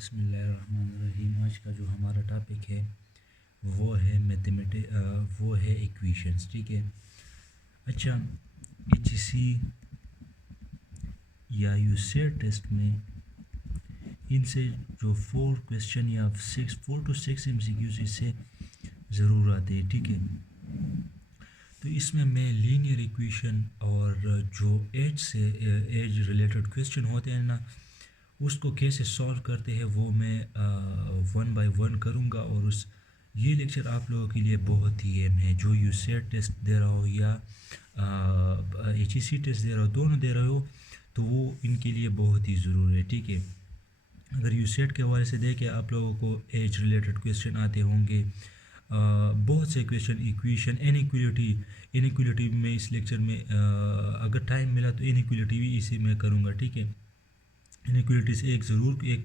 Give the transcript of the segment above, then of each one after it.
बिस्मिल्लाहिर्रहमानिर्रहीम। आज का जो हमारा टॉपिक है वो है इक्वेशंस। ठीक है। अच्छा, एचएससी या यूसेट टेस्ट में इनसे जो 4 क्वेश्चन या 4 to 6 एमसीक्यूज इससे ज़रूर आते हैं। ठीक है। तो इसमें मैं लीनियर इक्वेशन और जो एज रिलेटेड क्वेश्चन होते हैं ना, उसको कैसे सॉल्व करते हैं वो मैं 1 by 1 करूँगा। और ये लेक्चर आप लोगों के लिए बहुत ही अहम है। जो यूसेट टेस्ट दे रहा हो या एचईसी टेस्ट दे रहा हो, दोनों दे रहे हो, तो वो इनके लिए बहुत ही ज़रूरी है। ठीक है। अगर यूसेट के हवाले से देखें, आप लोगों को एज रिलेटेड क्वेश्चन आते होंगे, बहुत से क्वेश्चन, इक्वेशन, इनइक्वलिटी में इस लेक्चर में अगर टाइम मिला तो इनइक्वलिटी भी इसी में करूँगा। ठीक है। इनइक्वलिटी से एक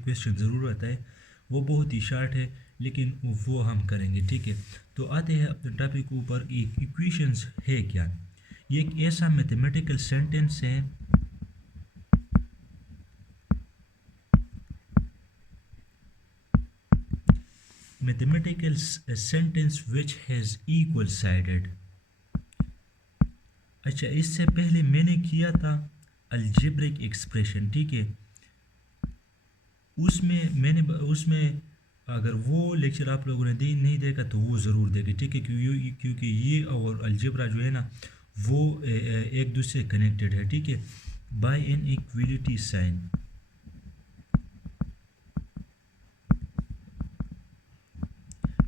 क्वेश्चन ज़रूर आता है, वो बहुत ही शार्ट है लेकिन वो हम करेंगे। ठीक है। तो आते हैं अपने टॉपिक के ऊपर। इक्वेशंस है क्या? ये एक ऐसा मैथमेटिकल सेंटेंस है विच हैज़ इक्वल साइडेड। अच्छा, इससे पहले मैंने किया था अलजेब्रिक एक्सप्रेशन। ठीक है। उसमें अगर वो लेक्चर आप लोगों ने नहीं देखा तो वो ज़रूर देखें। ठीक है। क्योंकि ये और अलजेब्रा जो है ना, वो एक दूसरे से कनेक्टेड है। ठीक है। By an equality sign.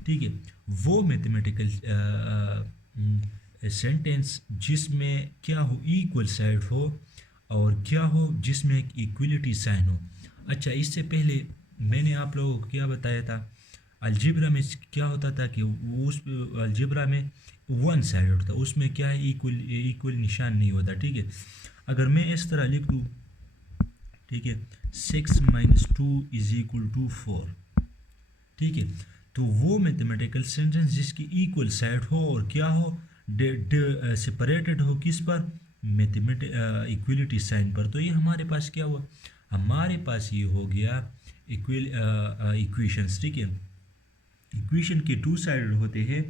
ठीक है। वो मैथमेटिकल सेंटेंस जिसमें क्या हो, इक्वल साइड हो, और क्या हो जिसमें एक इक्वलिटी साइन हो। अच्छा, इससे पहले मैंने आप लोगों को क्या बताया था, अलजेब्रा में क्या होता था कि वो उस अलजेब्रा में वन साइड होता, उसमें क्या है, इक्वल निशान नहीं होता। ठीक है। अगर मैं इस तरह लिख दूँ, ठीक है, 6 - 2 = 4। ठीक है। तो वो मैथमेटिकल सेंटेंस जिसकी इक्वल साइड हो और क्या हो, सेपरेटेड हो किस पर, इक्वलिटी साइन पर। तो ये हमारे पास क्या हुआ, हमारे पास ये हो गया इक्वेशंस। ठीक है। इक्वेशन के 2 साइड होते हैं,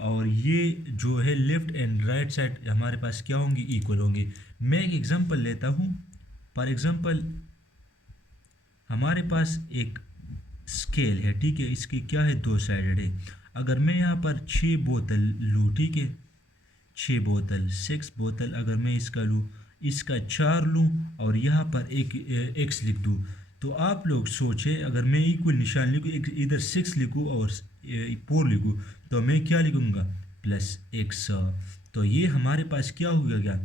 और ये जो है लेफ्ट एंड राइट साइड हमारे पास क्या होंगे, इक्वल होंगे। मैं एक एग्जांपल लेता हूँ। फॉर एग्जांपल, हमारे पास एक स्केल है। ठीक है। इसकी क्या है, 2 साइडेड है। अगर मैं यहाँ पर 6 बोतल लूँ, ठीक है, 6 बोतल, 6 बोतल, अगर मैं इसका लूँ, इसका 4 लूँ और यहाँ पर एक एक्स लिख दूँ, तो आप लोग सोचें, अगर मैं इक्वल निशान लिखूँ, इधर 6 लिखूँ और 4 लिखूँ, तो मैं क्या लिखूँगा, +x। तो ये हमारे पास क्या हो गया,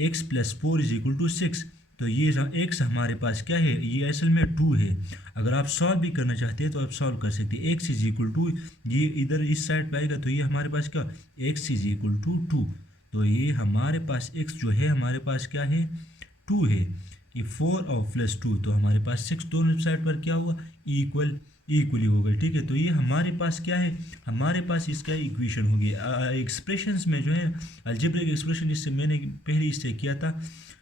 x + 4 = 6। तो ये x हमारे पास क्या है, ये असल में 2 है। अगर आप सॉल्व भी करना चाहते हैं तो आप सॉल्व कर सकते हैं। x = 2, ये इधर इस साइड पे आएगा, तो ये हमारे पास क्या, x = 2। तो ये हमारे पास x जो है हमारे पास क्या है, 2 है। ये 4 और +2, तो हमारे पास 6 दोनों साइड पर क्या हुआ, इक्वली हो गई। ठीक है। तो ये हमारे पास क्या है, हमारे पास इसका इक्वेशन हो गया। एक्सप्रेशंस में जो है अलजेब्रिक एक्सप्रेशन, इससे मैंने पहले इससे किया था,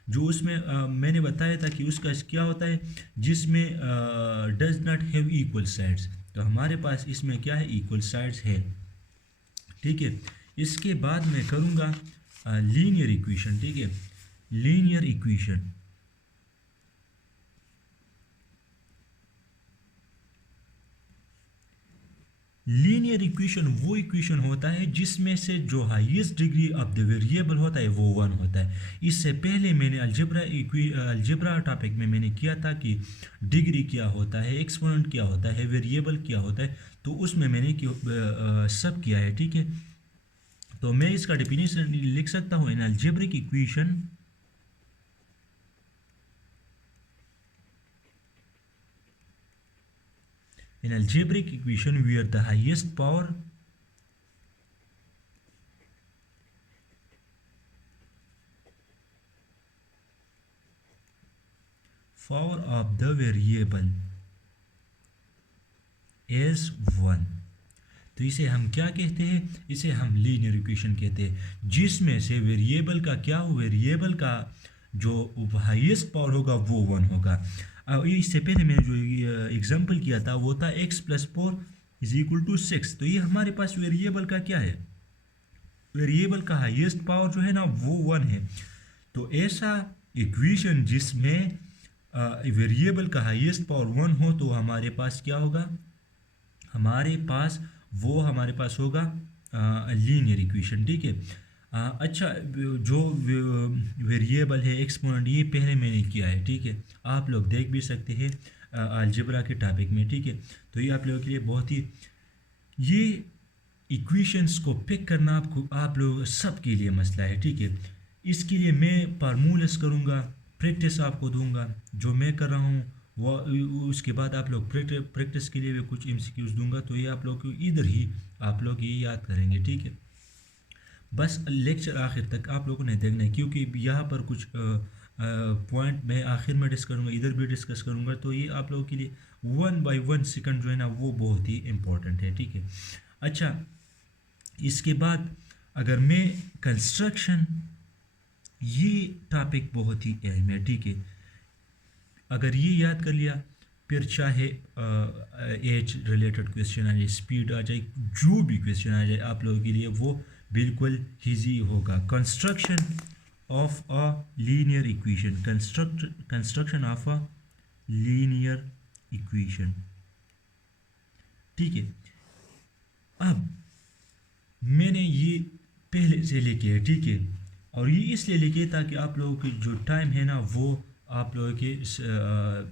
जो उसमें मैंने बताया था कि उसका क्या होता है, जिसमें does not have equal sides. तो हमारे पास इसमें क्या है, इक्वल साइड्स है। ठीक है। इसके बाद मैं करूँगा लीनियर इक्वेशन। ठीक है। लीनियर इक्वेशन, लीनियर इक्वेशन वो इक्वेशन होता है जिसमें से जो highest degree of the variable होता है वो 1 होता है। इससे पहले मैंने अलजेब्रा टॉपिक में मैंने किया था कि डिग्री क्या होता है, एक्सपोनेंट क्या होता है, वेरिएबल क्या होता है, तो उसमें मैंने सब किया है। ठीक है। तो मैं इसका डेफिनेशन लिख सकता हूँ, in algebraic equation, in algebraic equation where the highest power of the variable is 1। तो इसे हम क्या कहते हैं, इसे हम लीनियर इक्वेशन कहते हैं, जिसमें से वेरिएबल का क्या हो, वेरिएबल का जो हाईएस्ट पावर होगा वो 1 होगा। इससे पहले मैंने जो एग्जांपल किया था वो था x+4 = 6। तो ये हमारे पास वेरिएबल का क्या है, वेरिएबल का हाईएस्ट पावर जो है ना वो 1 है। तो ऐसा इक्वेशन जिसमें वेरिएबल का हाईएस्ट पावर 1 हो तो हमारे पास क्या होगा, हमारे पास होगा लीनियर इक्वेशन, ठीक है। अच्छा, जो वेरिएबल है एक्सपोनेंट ये पहले मैंने किया है, ठीक है, आप लोग देख भी सकते हैं अलजेब्रा के टॉपिक में, ठीक है। तो ये आप लोगों के लिए बहुत ही, ये इक्वेशंस को पिक करना आप लोग सब के लिए मसला है, ठीक है। इसके लिए मैं फार्मूलास करूँगा, प्रैक्टिस आपको दूंगा जो मैं कर रहा हूँ वो, उसके बाद आप लोग प्रैक्टिस के लिए भी कुछ एमसीक्यूज दूंगा। तो ये आप लोग को इधर ही आप लोग ये याद करेंगे, ठीक है। बस लेक्चर आखिर तक आप लोगों ने देखना है, क्योंकि यहाँ पर कुछ पॉइंट मैं आखिर में डिस्कस करूँगा, इधर भी डिस्कस करूँगा। तो ये आप लोगों के लिए 1 by 1 सेकंड जो है ना वो बहुत ही इम्पोर्टेंट है, ठीक है। अच्छा, इसके बाद अगर मैं कंस्ट्रक्शन, ये टॉपिक बहुत ही अहम है, ठीक है। अगर ये याद कर लिया फिर चाहे एज रिलेटेड क्वेश्चन आ जाए, स्पीड आ जाए, जो भी क्वेश्चन आ जाए आप लोगों के लिए वो बिल्कुल ईजी होगा। Construction of a linear equation, construction of a linear equation, ठीक है। अब मैंने ये पहले से लेके है, ठीक है, और ये इसलिए लिखे ताकि आप लोगों की जो टाइम है ना वो आप लोगों के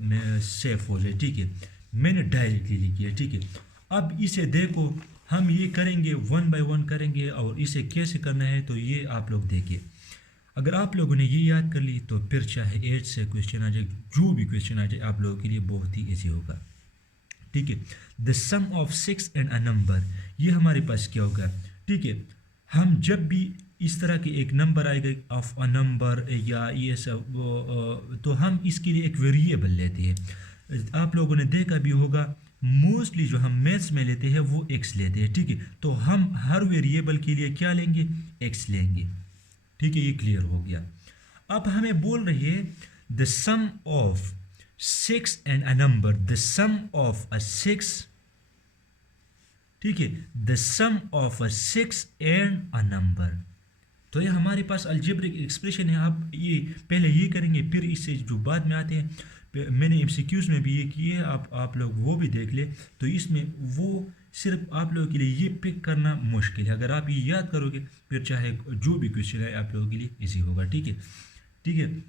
में सेफ हो जाए, ठीक है। मैंने डायरेक्टली लिखी है, ठीक है। अब इसे देखो, हम ये करेंगे 1 by 1 करेंगे, और इसे कैसे करना है तो ये आप लोग देखिए। अगर आप लोगों ने ये याद कर ली तो फिर चाहे 8 से क्वेश्चन आ जाए, जो भी क्वेश्चन आ जाए आप लोगों के लिए बहुत ही ईजी होगा, ठीक है। The sum of 6 and a number, ये हमारे पास क्या होगा, ठीक है। हम जब भी इस तरह के एक नंबर आएगा ऑफ अ नंबर या ये सब, तो हम इसके लिए एक वेरिएबल लेते हैं। आप लोगों ने देखा भी होगा मोस्टली जो हम मैथ्स में लेते हैं वो एक्स लेते हैं, ठीक है। तो हम हर वेरिएबल के लिए क्या लेंगे, एक्स लेंगे, ठीक है। ये क्लियर हो गया। अब हमें बोल रही है the sum of 6 and a number, the sum of a 6, ठीक है, the sum of a 6 and a number. तो ये हमारे पास अलजेब्रिक एक्सप्रेशन है। आप ये पहले ये करेंगे, फिर इससे जो बाद में आते हैं, मैंने एमसीक्यूज में भी ये किए हैं, आप लोग वो भी देख ले। तो इसमें वो सिर्फ आप लोगों के लिए ये पिक करना मुश्किल है। अगर आप ये याद करोगे फिर चाहे जो भी क्वेश्चन है आप लोगों के लिए इजी होगा, ठीक है, ठीक है।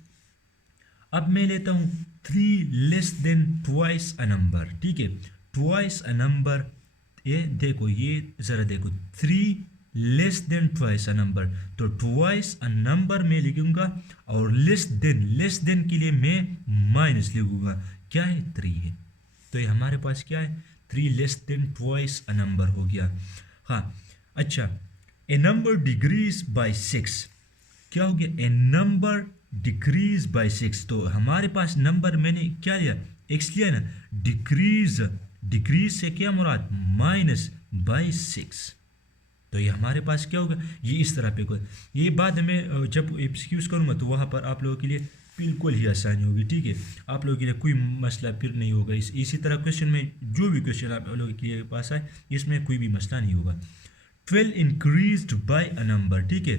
अब मैं लेता हूँ 3 less than twice a number, ठीक है। ट्वाइस अ नंबर, ये देखो, ये ज़रा देखो, 3 less than twice a number. तो ट्वाइस अ नंबर में लिखूंगा, और लेस देन के लिए मैं माइनस लिखूंगा। क्या है, 3 है। तो ये हमारे पास क्या है, 3 less than twice a number हो गया। हाँ, अच्छा, ए नंबर डिक्रीज बाय 6, क्या हो गया, ए नंबर डिक्रीज बाय 6। तो हमारे पास नंबर मैंने क्या लिया, एक्स लिया ना, डिक्रीज से क्या मुराद, माइनस बाय 6। तो ये हमारे पास क्या होगा, ये इस तरह पे कोई, ये बाद में जब एक्सक्यूज़ करूँगा तो वहाँ पर आप लोगों के लिए बिल्कुल ही आसानी होगी, ठीक है। आप लोगों के लिए कोई मसला फिर नहीं होगा। इसी तरह क्वेश्चन में जो भी क्वेश्चन आप लोगों के पास आए इसमें कोई भी मसला नहीं होगा। 12 इंक्रीज बाय अ नंबर, ठीक है।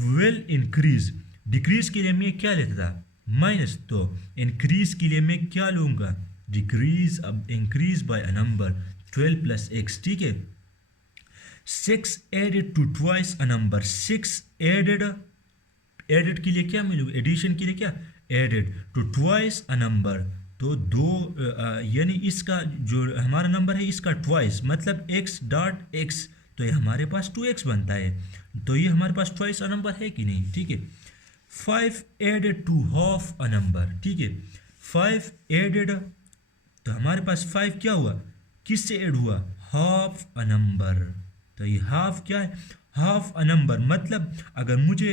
12 इंक्रीज, डिक्रीज के लिए मैं क्या लेता था, माइनस, तो इंक्रीज के लिए मैं क्या लूँगा, डिक्रीज। अब increase by a number 12 + x, ठीक है। 6 added to twice a number, 6 added के लिए क्या मिलेगा, एडिशन के लिए क्या, added to twice a number. तो दो यानी इसका जो हमारा नंबर है इसका ट्वाइस मतलब x.x, तो ये हमारे पास 2x बनता है। तो ये हमारे पास ट्वाइस अ नंबर है कि नहीं, ठीक है। 5 added to half a number, ठीक है। 5 एडेड, तो हमारे पास 5 क्या हुआ, किससे ऐड हुआ, हाफ अ नंबर। तो ये हाफ क्या है, हाफ अ नंबर मतलब अगर मुझे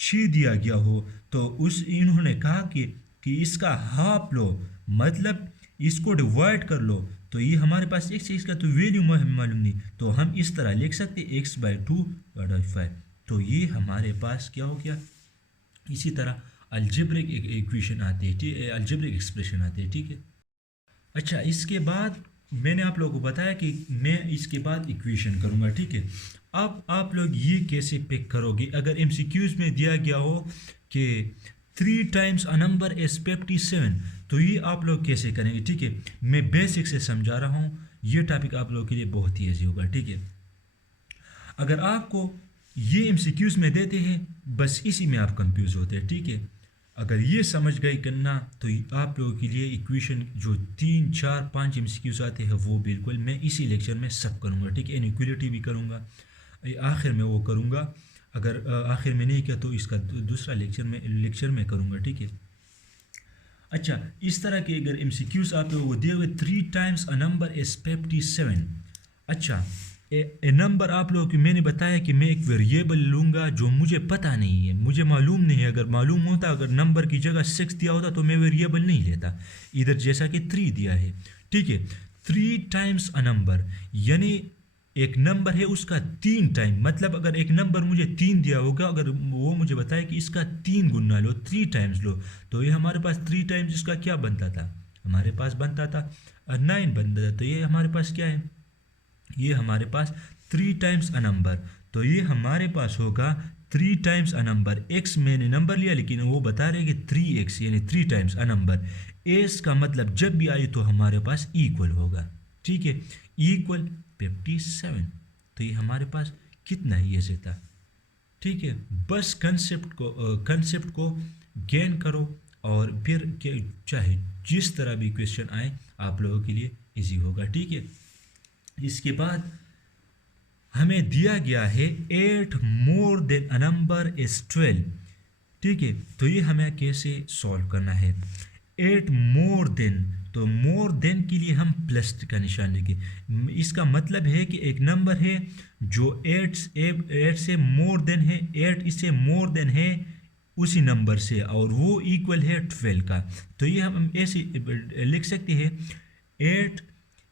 6 दिया गया हो तो इन्होंने कहा कि इसका हाफ लो, मतलब इसको डिवाइड कर लो। तो ये हमारे पास x है, इसका तो वैल्यू मालूम नहीं, तो हम इस तरह लिख सकते x/2/5। तो ये हमारे पास क्या हो गया। इसी तरह अलजेब्रिक इक्वेशन आती है, ठीक है, अलजेब्रिक एक्सप्रेशन आती है, ठीक है। अच्छा, इसके बाद मैंने आप लोगों को बताया कि मैं इसके बाद इक्वेशन करूँगा, ठीक है। अब आप लोग ये कैसे पिक करोगे? अगर एमसीक्यूज में दिया गया हो कि 3 टाइम्स अ नंबर इज 57, तो ये आप लोग कैसे करेंगे, ठीक है। मैं बेसिक से समझा रहा हूँ, ये टॉपिक आप लोगों के लिए बहुत ही ईजी होगा, ठीक है। अगर आपको ये एमसीक्यूज में देते हैं, बस इसी में आप कंफ्यूज होते हैं, ठीक है। अगर ये समझ गए करना, तो आप लोगों के लिए इक्वेशन जो 3 4 5 एमसीक्यूज आते हैं वो बिल्कुल मैं इसी लेक्चर में सब करूँगा, ठीक है। इनइक्वालिटी भी करूँगा, आखिर में वो करूँगा। अगर आखिर में नहीं किया तो इसका दूसरा लेक्चर में करूँगा, ठीक है। अच्छा, इस तरह के अगर एमसीक्यूज आप लोगों को दिए हुए 3 टाइम्स अ नंबर इज 57। अच्छा, ए नंबर आप लोगों को मैंने बताया कि मैं एक वेरिएबल लूँगा जो मुझे पता नहीं है, मुझे मालूम नहीं है। अगर मालूम होता, अगर नंबर की जगह 6 दिया होता तो मैं वेरिएबल नहीं लेता इधर, जैसा कि 3 दिया है, ठीक है। 3 टाइम्स अ नंबर यानी एक नंबर है उसका 3 टाइम, मतलब अगर एक नंबर मुझे 3 दिया होगा, अगर वो मुझे बताए कि इसका 3 गुना लो, 3 टाइम्स लो, तो ये हमारे पास 3 टाइम्स इसका क्या बनता था, हमारे पास बनता था 9 बनता था। तो ये हमारे पास क्या है, ये हमारे पास 3 टाइम्स अ नंबर, तो ये हमारे पास होगा 3 टाइम्स अ नंबर। एक्स मैंने नंबर लिया, लेकिन वो बता रहे कि 3x यानी 3 टाइम्स अ नंबर। एस का मतलब जब भी आए तो हमारे पास इक्वल होगा, ठीक है, इक्वल 57। तो ये हमारे पास कितना ही ऐसे था, ठीक है। बस कंसेप्ट को गेन करो, और फिर चाहे जिस तरह भी क्वेश्चन आए आप लोगों के लिए इजी होगा, ठीक है। इसके बाद हमें दिया गया है 8 more than a number is 12, ठीक है। तो ये हमें कैसे सॉल्व करना है? 8 मोर देन, तो मोर देन के लिए हम प्लस का निशान लेंगे। इसका मतलब है कि एक नंबर है जो 8 से मोर देन है, 8 इससे मोर देन है उसी नंबर से, और वो इक्वल है 12 का। तो ये हम ऐसे लिख सकते हैं 8,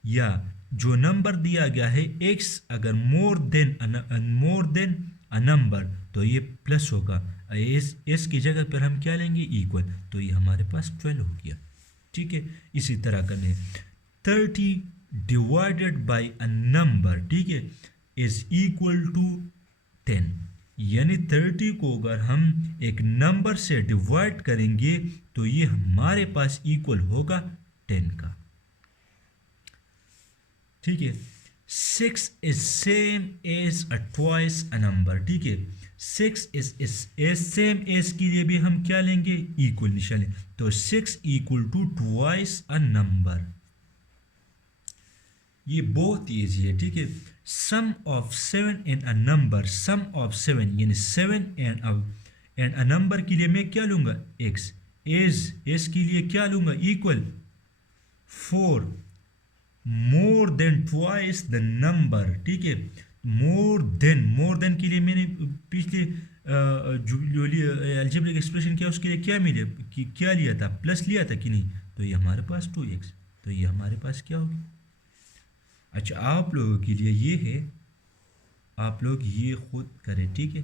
या जो नंबर दिया गया है x, अगर मोर देन अ नंबर तो ये प्लस होगा, एस की जगह पर हम क्या लेंगे, इक्वल। तो ये हमारे पास 12 हो गया, ठीक है। इसी तरह करने 30 डिवाइडेड बाई अ नंबर, ठीक है, इज इक्वल टू 10, यानी 30 को अगर हम एक नंबर से डिवाइड करेंगे तो ये हमारे पास इक्वल होगा 10 का, ठीक है। 6 is same as a twice a number, ठीक है। 6 इज सेम एज के लिए भी हम क्या लेंगे, इक्वल निशान लें। तो 6 equal to twice a number, ये बहुत ईजी है, ठीक है। Sum of 7 and a number, sum of 7 यानी 7 एंड अ नंबर के लिए मैं क्या लूंगा, x। एज के लिए क्या लूंगा, equal 4 more than twice the number, ठीक है। मोर देन के लिए मैंने पिछले जो अलजेब्रिक एक्सप्रेशन किया उसके लिए क्या मिले, क्या लिया था, प्लस लिया था कि नहीं। तो ये हमारे पास 2x, तो ये हमारे पास क्या होगी। अच्छा, आप लोगों के लिए ये है, आप लोग ये खुद करें, ठीक है।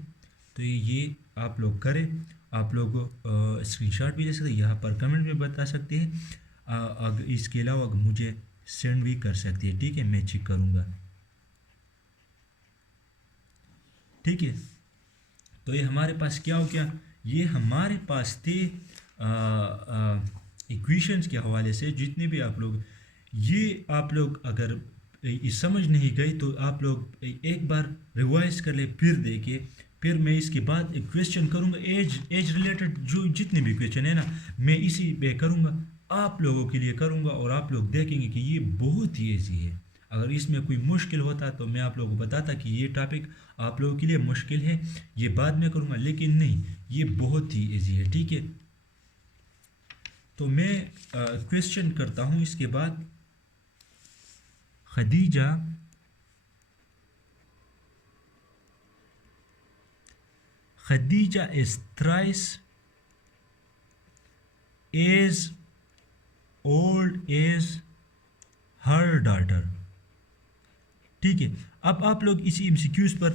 तो ये आप लोग करें, आप लोग स्क्रीनशॉट भी ले सकते हैं, यहाँ पर कमेंट में बता सकते हैं। अगर इसके अलावा अगर मुझे सेंड भी कर सकती है, ठीक है, मैं चेक करूँगा, ठीक है। तो ये हमारे पास क्या हो गया, ये हमारे पास थे इक्वेशंस के हवाले से जितने भी आप लोग, ये आप लोग अगर ये समझ नहीं गए तो आप लोग एक बार रिवाइज कर ले, फिर देखे, फिर मैं इसके बाद एक क्वेश्चन करूँगा एज रिलेटेड, जो जितने भी क्वेश्चन है ना मैं इसी पे करूँगा, आप लोगों के लिए करूँगा, और आप लोग देखेंगे कि ये बहुत ही ईजी है। अगर इसमें कोई मुश्किल होता तो मैं आप लोगों को बताता कि ये टॉपिक आप लोगों के लिए मुश्किल है, ये बाद में करूँगा, लेकिन नहीं, ये बहुत ही ईजी है, ठीक है। तो मैं क्वेश्चन करता हूँ इसके बाद। Khadija is thrice as old as her daughter, ठीक है। अब आप लोग इसी एमसीक्यूज पर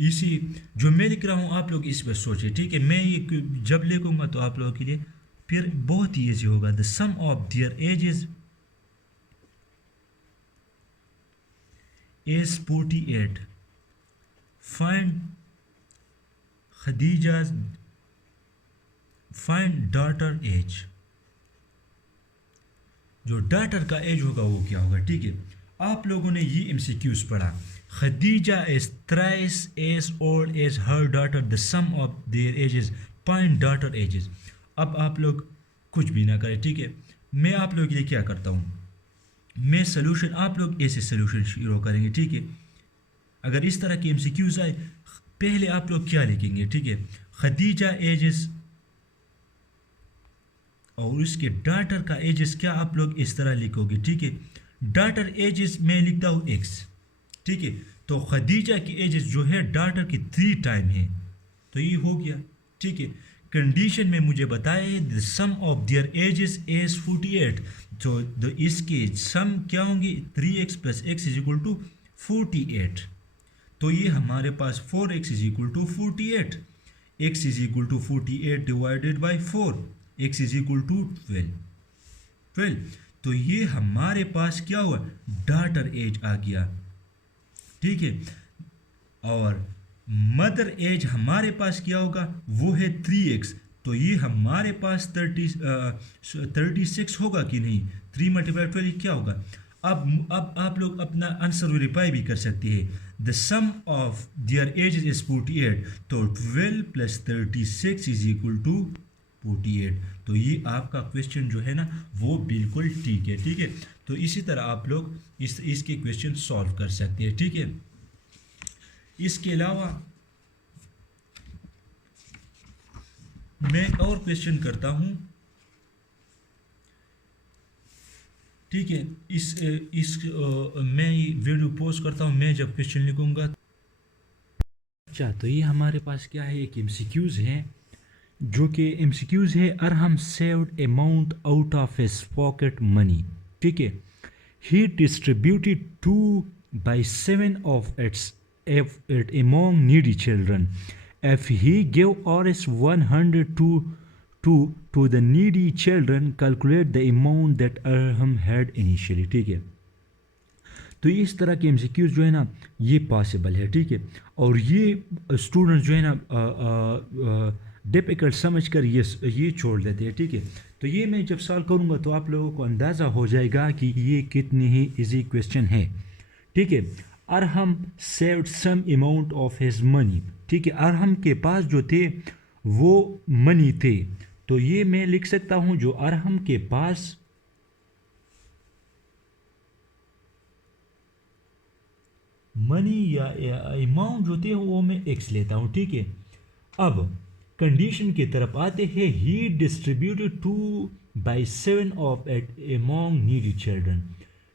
इसी जो मैं लिख रहा हूँ आप लोग इस पर सोचिए, ठीक है। मैं ये जब लिखूंगा तो आप लोगों के लिए फिर बहुत ही ईजी होगा। The sum of their ages is 48. Find Khadija's find daughter age. जो डाटर का एज होगा वो क्या होगा, ठीक है। आप लोगों ने ये एमसीक्यूज पढ़ा। Khadija is thrice as old as her daughter, the sum of their ages, find daughter ages. अब आप लोग कुछ भी ना करें, ठीक है। मैं आप लोगों के लिए क्या करता हूँ, मैं सोल्यूशन, आप लोग ऐसे सोल्यूशन शुरू करेंगे, ठीक है। अगर इस तरह की एमसीक्यूज आए, पहले आप लोग क्या लिखेंगे, ठीक है। खदीजा एजेस और उसके डाटर का एजेस क्या आप लोग इस तरह लिखोगे, ठीक है। डाटर एजेस मैं लिखता हूँ एक्स, ठीक है। तो खदीजा की एजेस जो है डाटर की 3 टाइम है, तो ये हो गया, ठीक है। कंडीशन में मुझे बताए the sum of their ages is 48, तो इसके सम क्या होंगे, 3x plus x is equal to 48। तो ये हमारे पास 4x is equal to 48, x is equal to 48 divided by 4, x is equal to 12। तो ये हमारे पास क्या हुआ, डाटर एज आ गया, ठीक है। और मदर एज हमारे पास क्या होगा, वो है 3x, तो ये हमारे पास 36 होगा कि नहीं, 3 मल्टीप्लाई 12 क्या होगा। अब आप लोग अपना आंसर वेरीफाई भी कर सकते हैं। The sum of their age is 48, तो 12 प्लस 36 इज इक्वल टू 48। तो ये आपका क्वेश्चन जो है ना वो बिल्कुल ठीक है, ठीक है। तो इसी तरह आप लोग इसके क्वेश्चन सॉल्व कर सकते हैं, ठीक है। इसके अलावा मैं एक और क्वेश्चन करता हूं, ठीक है। मैं वीडियो पोस्ट करता हूं, मैं जब क्वेश्चन लिखूंगा। अच्छा, तो ये हमारे पास क्या है, एक एमसीक्यूज है, जो कि एमसीक्यूज है, Arham saved amount out of his pocket money, ठीक है। He distributed 2/7 of it among needy children. If he gave Oris 102 to the needy children, calculate the amount that Arham had initially, ठीक है। तो इस तरह के एमसीक्यूज जो है ना ये पॉसिबल है, ठीक है। और ये स्टूडेंट्स जो है ना डिफिकल्ट समझ कर ये छोड़ देते हैं, ठीक है। तो ये मैं जब सॉल्व करूँगा तो आप लोगों को अंदाज़ा हो जाएगा कि ये कितनी ही इजी क्वेश्चन है, ठीक है। Arham saved some amount of his money, ठीक है। अरहम के पास जो थे वो मनी थे, तो ये मैं लिख सकता हूँ जो अरहम के पास मनी या अमाउंट जो थे वो मैं एक्स लेता हूँ, ठीक है। अब कंडीशन की तरफ आते हैं। He distributed 2/7 of eight among needy children,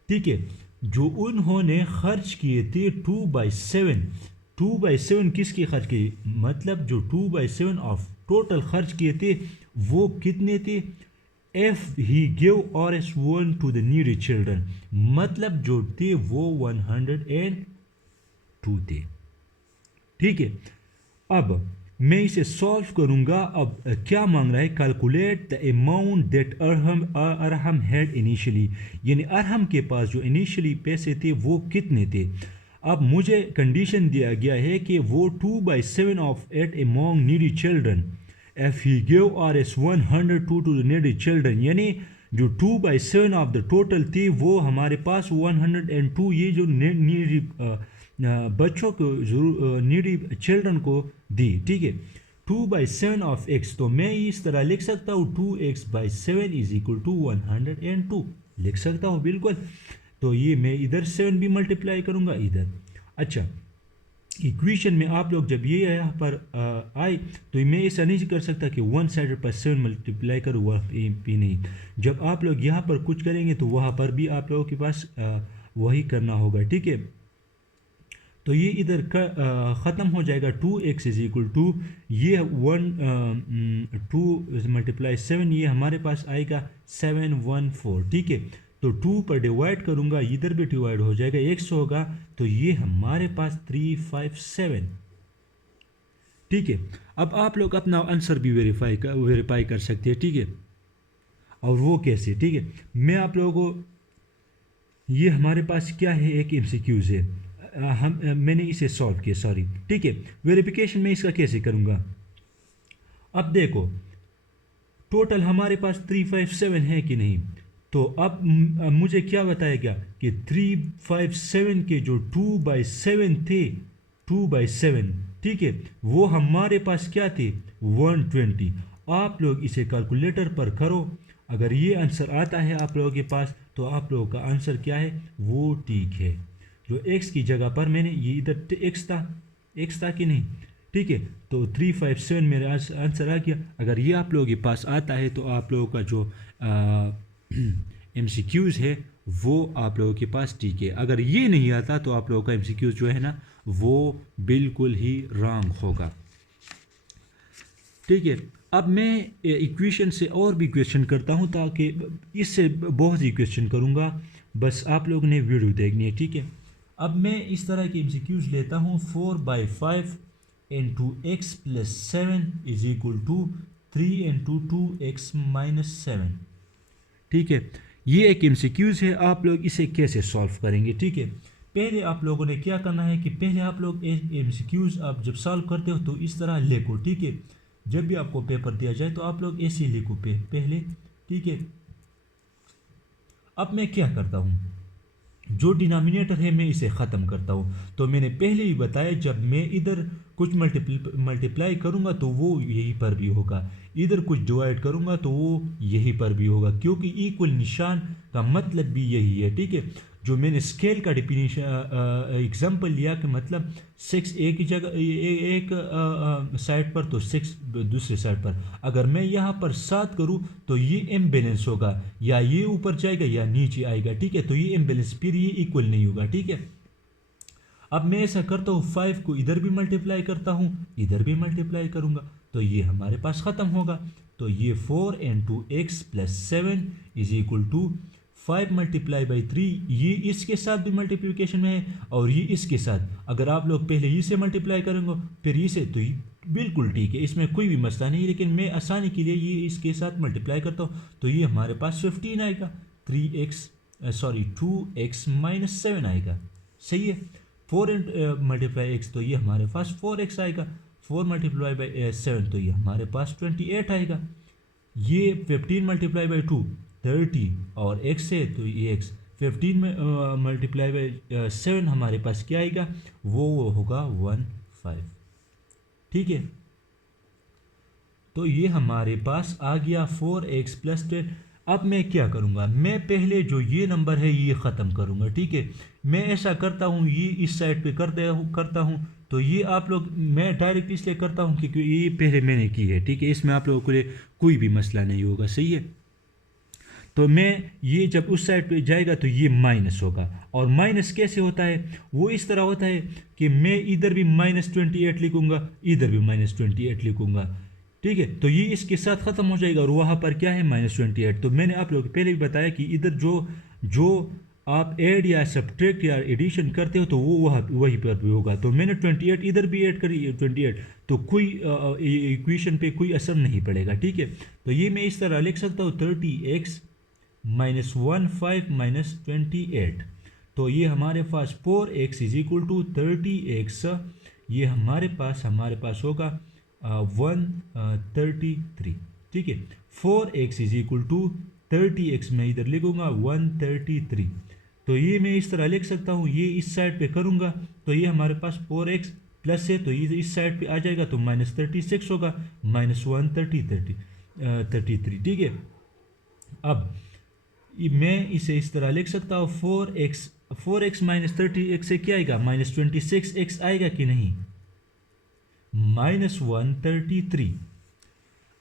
ठीक है। जो उन्होंने खर्च किए थे 2/7 किसके खर्च किए, मतलब जो 2/7 ऑफ टोटल खर्च किए थे वो कितने थे। If he give R S 1 to the needy children, मतलब जो थे वो 102 थे, ठीक है। अब मैं इसे सॉल्व करूंगा। अब क्या मांग रहा है, calculate the amount that Arham had initially, यानी अरहम के पास जो इनिशियली पैसे थे वो कितने थे। अब मुझे कंडीशन दिया गया है कि वो 2/7 of eight among needy children, if he give R S 102 to the needy children, यानी जो 2/7 ऑफ द टोटल थे वो हमारे पास 102 ये जो नीडी बच्चों को नीडी चिल्ड्रन को दी, ठीक है। 2/7 ऑफ एक्स, तो मैं इस तरह लिख सकता हूँ 2x/7 इज इक्वल टू 102 लिख सकता हूँ, बिल्कुल। तो ये मैं इधर 7 भी मल्टीप्लाई करूँगा इधर। अच्छा, इक्वेशन में आप लोग जब ये यहाँ पर आए तो मैं ऐसा नहीं कर सकता कि 1 साइड पर 7 मल्टीप्लाई करूँ, वह भी नहीं। जब आप लोग यहाँ पर कुछ करेंगे तो वहाँ पर भी आप लोगों के पास वही करना होगा, ठीक है। तो ये इधर ख़त्म हो जाएगा। 2x इज इक्वल टू ये 2 मल्टीप्लाई 7, ये हमारे पास आएगा 714, ठीक है। तो 2 पर डिवाइड करूँगा, इधर भी डिवाइड हो जाएगा, x होगा, तो ये हमारे पास 357 ठीक है। अब आप लोग अपना आंसर भी वेरीफाई कर सकते हैं, ठीक है। और वो कैसे, ठीक है, मैं आप लोगों को, ये हमारे पास क्या है, एक एमसीक्यूज है, मैंने इसे सॉल्व किया, सॉरी, ठीक है। वेरिफिकेशन में इसका कैसे करूँगा, अब देखो टोटल हमारे पास 357 है कि नहीं। तो अब मुझे क्या बताया गया कि 357 के जो 2/7 थे, 2/7, ठीक है, वो हमारे पास क्या थे, 120। आप लोग इसे कैलकुलेटर पर करो, अगर ये आंसर आता है आप लोगों के पास तो आप लोगों का आंसर क्या है, वो ठीक है। जो x की जगह पर मैंने ये इधर x था कि नहीं, ठीक है। तो 357 मेरा आंसर आ गया। अगर ये आप लोगों के पास आता है तो आप लोगों का जो MCQs है वो आप लोगों के पास ठीक है। अगर ये नहीं आता तो आप लोगों का MCQs जो है ना वो बिल्कुल ही रॉन्ग होगा, ठीक है। अब मैं इक्वेशन से और भी क्वेश्चन करता हूँ, ताकि इससे बहुत ही क्वेश्चन करूँगा, बस आप लोगों ने वीडियो देखनी है, ठीक है। अब मैं इस तरह के MCQs लेता हूँ, 4/5 into x plus 7 is equal to 3 into 2x minus 7, ठीक है। ये एक MCQs है, आप लोग इसे कैसे सॉल्व करेंगे, ठीक है। पहले आप लोगों ने क्या करना है कि पहले आप लोग MCQs आप जब सॉल्व करते हो तो इस तरह लिखो, ठीक है। जब भी आपको पेपर दिया जाए तो आप लोग ऐसे लिखो पहले, ठीक है। अब मैं क्या करता हूँ, जो डिनोमिनेटर है मैं इसे ख़त्म करता हूँ। तो मैंने पहले ही बताया, जब मैं इधर कुछ मल्टीप्लाई करूँगा तो वो यहीं पर भी होगा, इधर कुछ डिवाइड करूँगा तो वो यहीं पर भी होगा, क्योंकि इक्वल निशान का मतलब भी यही है, ठीक है। जो मैंने स्केल का डिफिनीशन एग्जांपल लिया कि मतलब 6 एक ही जगह एक साइड पर तो 6 दूसरे साइड पर, अगर मैं यहाँ पर 7 करूँ तो ये इम्बैलेंस होगा, या ये ऊपर जाएगा या नीचे आएगा, ठीक है। तो ये इम्बैलेंस, फिर ये इक्वल नहीं होगा, ठीक है। अब मैं ऐसा करता हूँ, 5 को इधर भी मल्टीप्लाई करता हूँ, इधर भी मल्टीप्लाई करूँगा, तो ये हमारे पास ख़त्म होगा। तो ये 4 into x plus 7 is equal to 5 multiply by 3, ये इसके साथ भी मल्टीप्लिकेशन में है और ये इसके साथ, अगर आप लोग पहले इसे मल्टीप्लाई करेंगे फिर इसे, तो बिल्कुल ठीक है, इसमें कोई भी मसला नहीं। लेकिन मैं आसानी के लिए ये इसके साथ मल्टीप्लाई करता हूँ, तो ये हमारे पास 15 आएगा, 2x माइनस 7 आएगा, सही है। 4 मल्टीप्लाई एक्स, तो ये हमारे पास 4x आएगा, 4 मल्टीप्लाई बाई 7 तो ये हमारे पास 28 आएगा। ये 15 मल्टीप्लाई बाई 2 30 और x है तो ये x, 15 में मल्टीप्लाई बाई 7 हमारे पास क्या आएगा, वो होगा 15, ठीक है। तो ये हमारे पास आ गया 4x प्लस 10। अब मैं क्या करूँगा, मैं पहले जो ये नंबर है ये ख़त्म करूँगा, ठीक है। मैं ऐसा करता हूँ, ये इस साइड पे करता हूँ, तो ये आप लोग, मैं डायरेक्ट इसलिए करता हूँ क्योंकि ये पहले मैंने की है, ठीक है। इसमें आप लोगों के लिए कोई भी मसला नहीं होगा, सही है। तो मैं ये जब उस साइड पे जाएगा तो ये माइनस होगा, और माइनस कैसे होता है, वो इस तरह होता है कि मैं इधर भी -28 लिखूँगा, इधर भी -28 लिखूँगा, ठीक है। तो ये इसके साथ ख़त्म हो जाएगा और वहाँ पर क्या है -28। तो मैंने आप लोगों को पहले भी बताया कि इधर जो आप ऐड या सब्ट्रैक्ट या एडिशन करते हो तो वो वहीं पर भी होगा। तो मैंने 28 इधर भी ऐड करी, 28, तो कोई इक्वेशन पे कोई असर नहीं पड़ेगा, ठीक है। तो ये मैं इस तरह लिख सकता हूँ, 30x माइनस 15 माइनस 28, तो ये हमारे पास 4x is equal to 30x, ये हमारे पास होगा 133, ठीक है। 4x is equal to 30x मैं इधर लिखूंगा 133, तो ये मैं इस तरह लिख सकता हूँ। ये इस साइड पे करूँगा तो ये हमारे पास 4x प्लस है, तो ये इस साइड पे आ जाएगा तो -36 होगा, -133, ठीक है। अब मैं इसे इस तरह लिख सकता हूँ, 4x माइनस 30x से क्या आएगा, -26x आएगा कि नहीं, -133।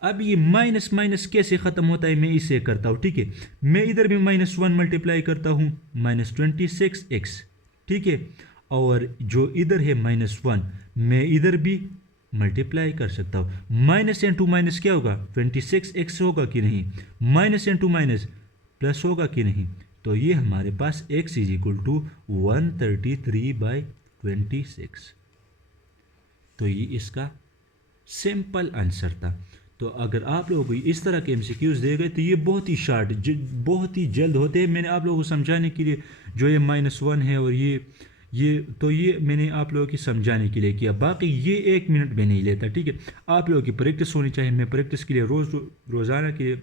अब ये माइनस माइनस कैसे ख़त्म होता है, मैं इसे करता हूँ, ठीक है। मैं इधर भी -1 मल्टीप्लाई करता हूँ, -26x, ठीक है। और जो इधर है -1, मैं इधर भी मल्टीप्लाई कर सकता हूँ। माइनस इंटू माइनस क्या होगा, 26x होगा कि नहीं, माइनस इंटू माइनस प्लस होगा कि नहीं। तो ये हमारे पास x इज इक्वल टू 133/26, तो ये इसका सिंपल आंसर था। तो अगर आप लोग इस तरह के एमसीक्यूज दे गए तो ये बहुत ही शार्ट बहुत ही जल्द होते हैं। मैंने आप लोगों को समझाने के लिए जो ये -1 है और ये मैंने आप लोगों की समझाने के लिए किया, बाकी ये 1 मिनट भी नहीं लेता, ठीक है। आप लोगों की प्रैक्टिस होनी चाहिए। मैं प्रैक्टिस के लिए रोज़ाना के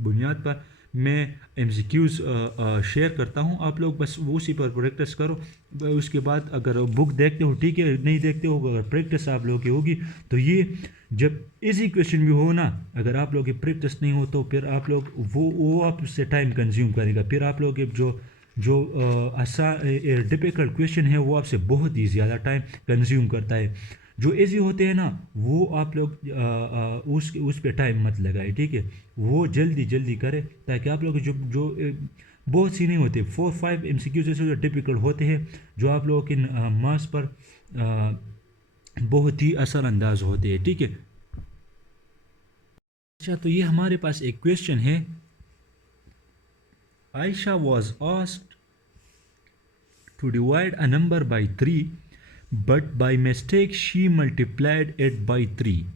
बुनियाद पर मैं एमसीक्यूज शेयर करता हूँ, आप लोग बस उसी पर प्रैक्टिस करो। उसके बाद अगर बुक देखते हो ठीक है, नहीं देखते हो अगर प्रैक्टिस आप लोगों की होगी तो ये जब इजी क्वेश्चन भी हो ना, अगर आप लोग की प्रैक्टिस नहीं हो तो फिर आप लोग वो आपसे टाइम कंज्यूम करेगा। फिर आप लोग जो जो आसान डिफ़िकल्ट क्वेश्चन है वो आपसे बहुत ही ज़्यादा टाइम कंज्यूम करता है। जो इजी होते हैं ना वो आप लोग उस पे टाइम मत लगाए, ठीक है। वो जल्दी जल्दी करें ताकि आप लोग जो जो बहुत सी नहीं होते 4-5 MCQ जैसे जो टिपिकल होते हैं जो आप लोगों के मार्क्स पर बहुत ही असरअंदाज होते हैं, ठीक है। अच्छा, तो ये हमारे पास एक क्वेश्चन है। Ayesha was asked to divide a number by 3, but by mistake she multiplied it by 3.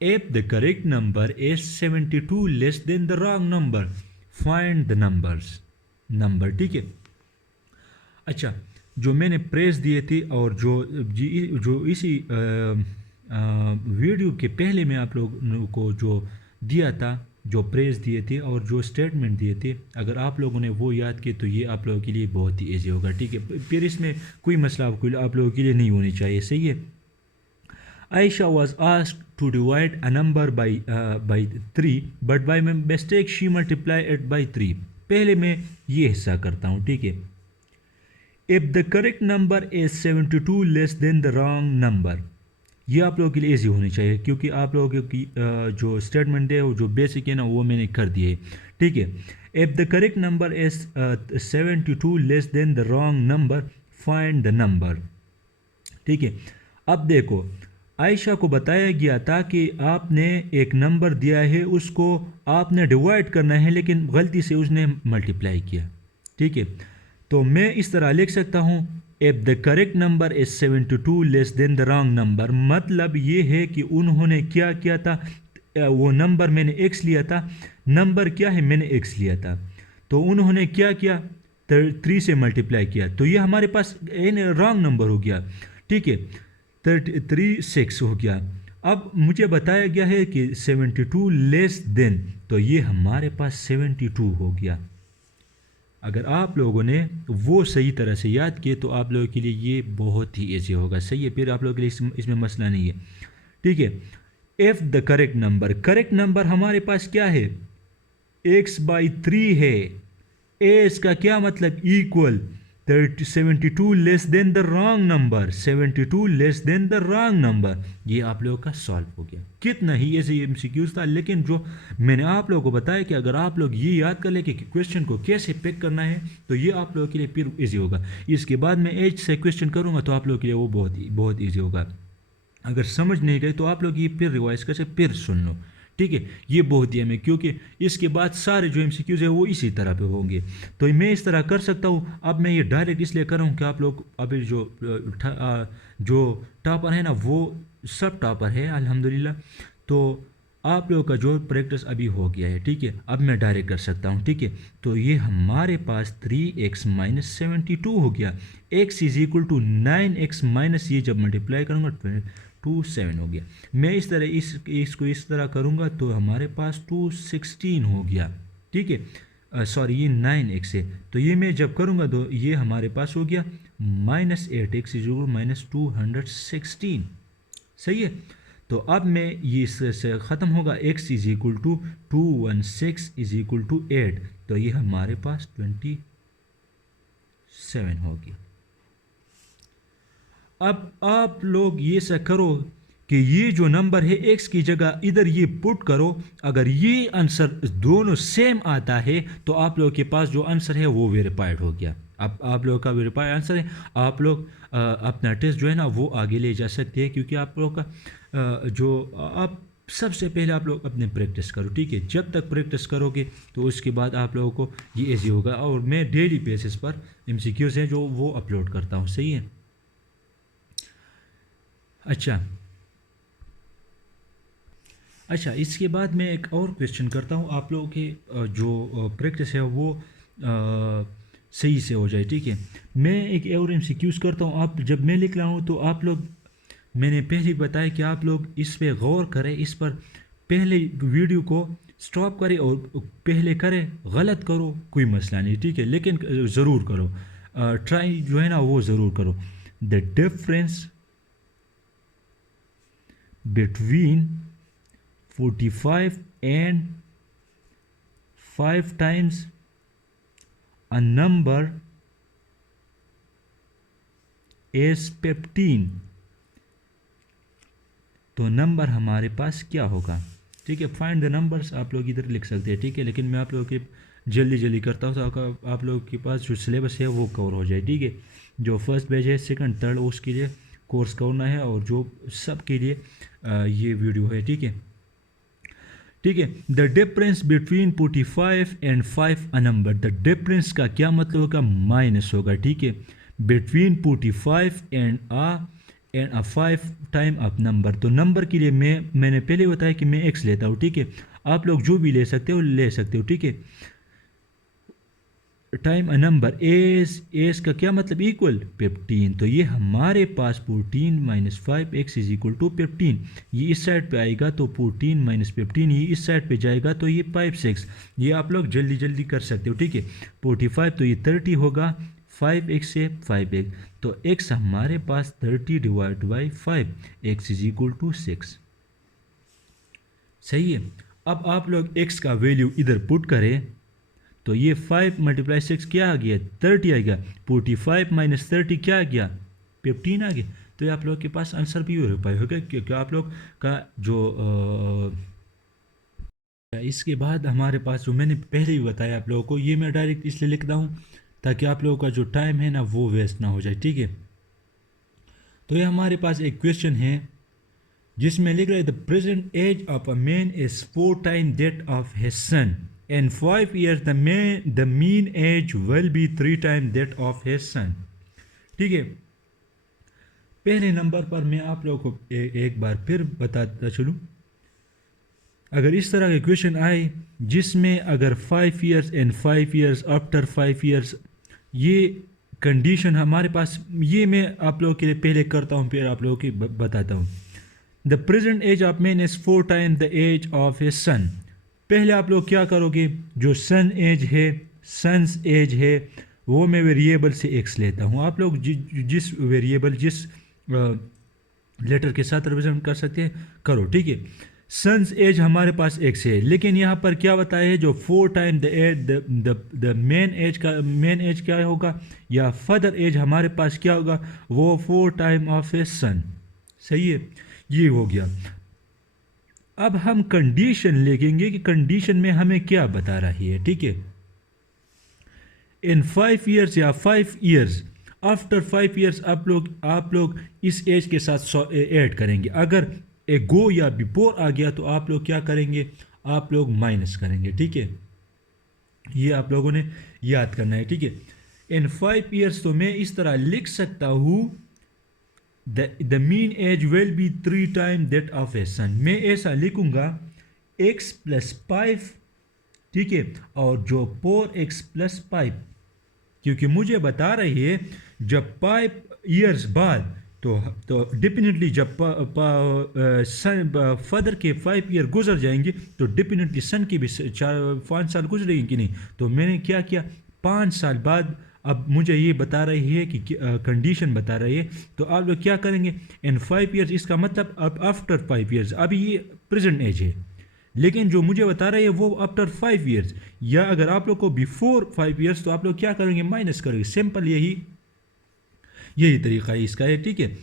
If the correct number is 72 less than the wrong number, find the number, ठीक है। अच्छा, जो मैंने प्रेस दिए थे और जो इसी वीडियो के पहले मैं आप लोगों को जो दिया था, जो प्रेस दिए थे और जो स्टेटमेंट दिए थे, अगर आप लोगों ने वो याद किए तो ये आप लोगों के लिए बहुत ही ईजी होगा, ठीक है। फिर इसमें कोई मसला आप लोगों के लिए नहीं होनी चाहिए, सही है। Aisha was asked to divide a number by 3, but by mistake she multiplied it by 3. पहले मैं ये हिस्सा करता हूँ, ठीक है। If the correct number is 72 less than the wrong number, ये आप लोगों के लिए ईजी होनी चाहिए क्योंकि आप लोगों की जो स्टेटमेंट है वो जो बेसिक है ना वो मैंने कर दिए, ठीक है। If the correct number is 72 less than the wrong number, find the number, ठीक है। अब देखो, आयशा को बताया गया था कि आपने एक नंबर दिया है, उसको आपने डिवाइड करना है लेकिन गलती से उसने मल्टीप्लाई किया, ठीक है। तो मैं इस तरह लिख सकता हूँ, if the correct number is 72 less than the wrong number, मतलब ये है कि उन्होंने क्या किया था, वो नंबर मैंने x लिया था, नंबर क्या है मैंने x लिया था, तो उन्होंने क्या किया 3 से मल्टीप्लाई किया, तो ये हमारे पास रॉन्ग नंबर हो गया, ठीक है। 36 हो गया। अब मुझे बताया गया है कि 72 लेस देन, तो ये हमारे पास 72 हो गया। अगर आप लोगों ने वो सही तरह से याद किए तो आप लोगों के लिए ये बहुत ही ईजी होगा, सही है। फिर आप लोगों के लिए इसमें मसला नहीं है, ठीक है। इफ़ द करेक्ट नंबर हमारे पास क्या है, x/3 है। इसका क्या मतलब, equal 72 less than the wrong number, 72 less than the wrong number. ये आप लोगों का सॉल्व हो गया। कितना ही ऐसे एमसीक्यूज था, लेकिन जो मैंने आप लोगों को बताया कि अगर आप लोग ये याद कर ले कि क्वेश्चन को कैसे पिक करना है तो ये आप लोगों के लिए फिर ईजी होगा। इसके बाद मैं एज से क्वेश्चन करूँगा तो आप लोगों के लिए वो बहुत ईजी होगा। अगर समझ नहीं गए तो आप लोग ये फिर रिवाइज कर सकते, फिर सुन लो, ठीक है। ये बहुत ही हमें, क्योंकि इसके बाद सारे जो एमसीक्यूज है वो इसी तरह पे होंगे, तो मैं इस तरह कर सकता हूँ। अब मैं ये डायरेक्ट इसलिए कर रहा हूँ कि आप लोग अभी जो टॉपर है ना वो सब टॉपर है अल्हम्दुलिल्लाह, तो आप लोगों का जो प्रैक्टिस अभी हो गया है, ठीक है। अब मैं डायरेक्ट कर सकता हूँ, ठीक है। तो ये हमारे पास 3x - 72 हो गया। x = 9x माइनस ये जब मल्टीप्लाई करूँगा 27 हो गया। मैं इस तरह इसको इस तरह करूँगा तो हमारे पास 216 हो गया, ठीक है। सॉरी, ये 9x है, तो ये मैं जब करूँगा तो ये हमारे पास हो गया -8x = -216, सही है। तो अब मैं ये इससे ख़त्म होगा, x = 216 = 8, तो ये हमारे पास 27 हो गया। अब आप लोग ये से करो कि ये जो नंबर है x की जगह इधर ये पुट करो। अगर ये आंसर दोनों सेम आता है तो आप लोगों के पास जो आंसर है वो वेरीफाइड हो गया। अब आप लोगों का वेरीफाइड आंसर है, आप लोग अपना टेस्ट जो है ना वो आगे ले जा सकते हैं, क्योंकि आप लोगों का जो आप सबसे पहले आप लोग अपने प्रैक्टिस करो, ठीक है। जब तक प्रैक्टिस करोगे तो उसके बाद आप लोगों को ये ईजी होगा। और मैं डेली बेसिस पर MCQs हैं जो वो अपलोड करता हूँ, सही है। अच्छा, अच्छा, इसके बाद मैं एक और क्वेश्चन करता हूँ, आप लोगों के जो प्रैक्टिस है वो सही से हो जाए, ठीक है। मैं एक और एमसीक्यूज करता हूँ, आप जब मैं लिख रहा हूँ तो आप लोग, मैंने पहले बताया कि आप लोग इस पे गौर करें, इस पर पहले वीडियो को स्टॉप करें और पहले करें, गलत करो कोई मसला नहीं, ठीक है, लेकिन ज़रूर करो, ट्राई जो है ना वो ज़रूर करो। The difference between 45 and 5 times a number is 15, तो नंबर हमारे पास क्या होगा, ठीक है। फाइंड द नंबर्स आप लोग इधर लिख सकते हैं, ठीक है, लेकिन मैं आप लोगों की जल्दी जल्दी करता हूँ तो आप लोगों के पास जो सिलेबस है वो कवर हो जाए, ठीक है। जो फर्स्ट बैच है, सेकंड, थर्ड, उसके लिए कोर्स करना है, और जो सब के लिए ये वीडियो है, ठीक है, ठीक है। The difference between 45 and 5 a number, the difference का क्या मतलब होगा, माइनस होगा, ठीक है। Between 45 and a 5 time up number, तो नंबर के लिए मैंने पहले बताया कि मैं एक्स लेता हूँ, ठीक है। आप लोग जो भी ले सकते हो ले सकते हो, ठीक है। टाइम अ नंबर एस का क्या मतलब, इक्वल 15, तो ये हमारे पास 14 minus 5 x is equal to 15, ये इस साइड पे आएगा तो 14 माइनस 15, ये इस साइड पे जाएगा तो ये 5 6, ये आप लोग जल्दी जल्दी कर सकते हो, ठीक है। 45 तो ये 30 होगा, 5x से 5x, तो x हमारे पास 30 divide by 5, x is equal to 6, सही है। अब आप लोग x का वैल्यू इधर पुट करें तो ये 5 मल्टीप्लाई 6 क्या आ गया, 30 आ गया। 45 माइनस 30 क्या आ गया, 15 आ गया। तो ये आप लोग के पास आंसर भी हो पाए होगा, क्योंकि आप लोग का जो इसके बाद हमारे पास जो मैंने पहले ही बताया आप लोगों को, ये मैं डायरेक्ट इसलिए लिखता हूँ ताकि आप लोगों का जो टाइम है ना वो वेस्ट ना हो जाए, ठीक है। तो ये हमारे पास एक क्वेश्चन है जिसमें लिख रहा है the present age of a man is 4 time that of his son, in 5 years the mean age will be 3 times that of his son, ठीक है। पहले नंबर पर मैं आप लोगों को एक बार फिर बताता चलूँ, अगर इस तरह के क्वेश्चन आए जिसमें अगर 5 years and 5 years after 5 years, ये कंडीशन हमारे पास, ये मैं आप लोगों के लिए पहले करता हूँ फिर आप लोगों की बताता हूँ। The present age of man is 4 time the age of his son, पहले आप लोग क्या करोगे, जो सन एज है, सन्स एज है, वो मैं वेरिएबल से एक्स लेता हूँ। आप लोग जिस वेरिएबल जिस लेटर के साथ रिप्रेजेंट कर सकते हैं करो, ठीक है। सन्स एज हमारे पास एक्स है, लेकिन यहाँ पर क्या बताया है, जो 4 टाइम द मेन एज क्या होगा, या फर्दर एज हमारे पास क्या होगा, वो 4 टाइम ऑफ ए सन, सही है, ये हो गया। अब हम कंडीशन लिखेंगे कि कंडीशन में हमें क्या बता रही है, ठीक है। इन 5 years या 5 years, आफ्टर 5 years आप लोग इस एज के साथ ऐड करेंगे। अगर ए गो या बिफोर आ गया तो आप लोग क्या करेंगे, आप लोग माइनस करेंगे, ठीक है। ये आप लोगों ने याद करना है, ठीक है। इन 5 years तो मैं इस तरह लिख सकता हूँ the mean age will be 3 times that of a son, मैं ऐसा लिखूंगा x प्लस 5, ठीक है, और जो 4x प्लस 5, क्योंकि मुझे बता रही है जब 5 years बाद तो डेफिनेटली जब सन फर्दर के 5 year गुजर जाएंगे तो डेफिनेटली सन की भी 5 साल गुजरेंगे कि नहीं, तो मैंने क्या किया, 5 साल बाद अब मुझे ये बता रही है कि कंडीशन बता रही है, तो आप लोग क्या करेंगे, इन 5 years, इसका मतलब अब आफ्टर 5 years, अभी ये प्रेजेंट एज है, लेकिन जो मुझे बता रही है वो आफ्टर 5 years, या अगर आप लोग को बिफोर 5 years तो आप लोग क्या करेंगे, माइनस करेंगे, सिंपल यही तरीका है इसका है, ठीक है।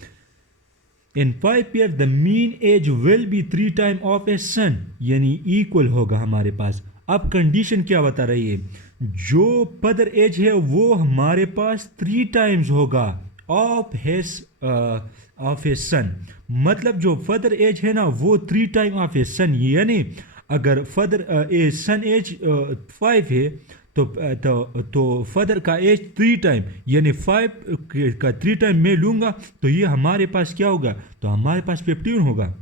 In 5 years the mean age will be 3 time of a son, यानी इक्वल होगा हमारे पास। अब कंडीशन क्या बता रही है, जो फर्दर एज है वो हमारे पास 3 टाइम्स होगा ऑफ ए सन, मतलब जो फर्दर एज है ना वो 3 टाइम ऑफ ए सन, यानी अगर फर्दर ए सन एज 5 है तो फर्दर का एज 3 टाइम, यानी 5 का 3 टाइम मैं लूँगा तो ये हमारे पास क्या होगा, तो हमारे पास 15 होगा।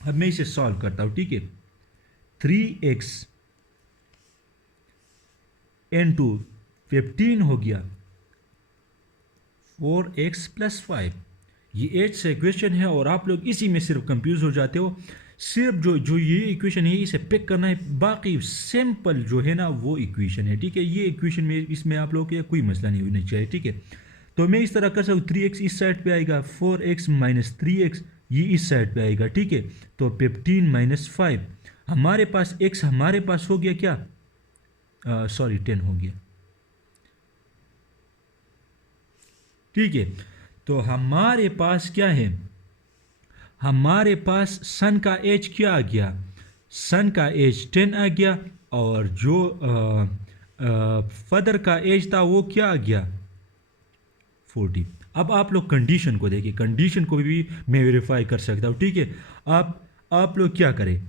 अब मैं इसे सॉल्व करता हूँ, ठीक है। 3x इंटू 15 हो गया 4x+5। ये 8 से इक्वेशन है और आप लोग इसी में सिर्फ कंफ्यूज हो जाते हो। सिर्फ जो जो ये इक्वेशन है इसे पिक करना है, बाकी सिंपल जो है ना वो इक्वेशन है, ठीक है। ये इक्वेशन में इसमें आप लोगों के कोई मसला नहीं होना चाहिए, ठीक है। तो मैं इस तरह कर सकता हूँ, 3x इस साइड पे आएगा, 4x माइनस 3x ये इस साइड पे आएगा, ठीक है। तो 15 माइनस 5 हमारे पास x हमारे पास हो गया क्या, सॉरी 10 हो गया, ठीक है। तो हमारे पास क्या है, हमारे पास सन का एज क्या आ गया, सन का एज 10 आ गया, और जो फादर का एज था वो क्या आ गया 40। अब आप लोग कंडीशन को देखिए, कंडीशन को भी मैं वेरीफाई कर सकता हूँ, ठीक है। आप लोग क्या करें,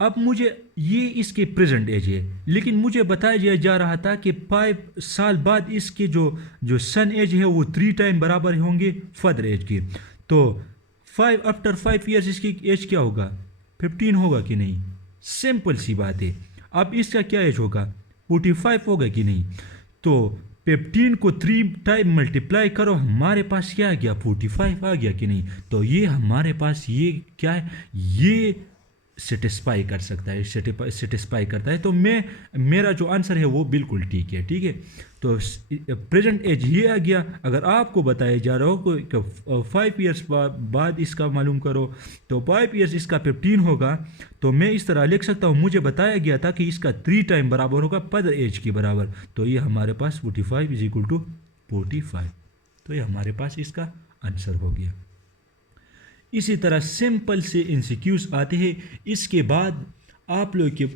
अब मुझे ये इसके प्रेजेंट एज है, लेकिन मुझे बताया जा रहा था कि 5 साल बाद इसके जो जो सन एज है वो 3 टाइम बराबर होंगे फादर एज के। तो 5 आफ्टर 5 ईयर्स इसकी एज क्या होगा, 15 होगा कि नहीं, सिंपल सी बात है। अब इसका क्या एज होगा, 45 होगा कि नहीं। तो 15 को 3 टाइम मल्टीप्लाई करो, हमारे पास क्या आ गया 45 आ गया कि नहीं। तो ये हमारे पास ये क्या है, ये सेटिस्फाई कर सकता है, सेटिस्फाई करता है। तो मैं मेरा जो आंसर है वो बिल्कुल ठीक है, ठीक है। तो प्रेजेंट एज ये आ गया। अगर आपको बताया जा रहा हो कि 5 ईयर्स बाद इसका मालूम करो, तो 5 ईयर्स इसका 15 होगा, तो मैं इस तरह लिख सकता हूँ, मुझे बताया गया था कि इसका 3 टाइम बराबर होगा पदर एज के बराबर। तो ये हमारे पास 45 इज इक्वल टू 45। तो ये हमारे पास इसका आंसर हो गया। इसी तरह सिंपल से इंसिक्यूज आते हैं। इसके बाद आप लोग के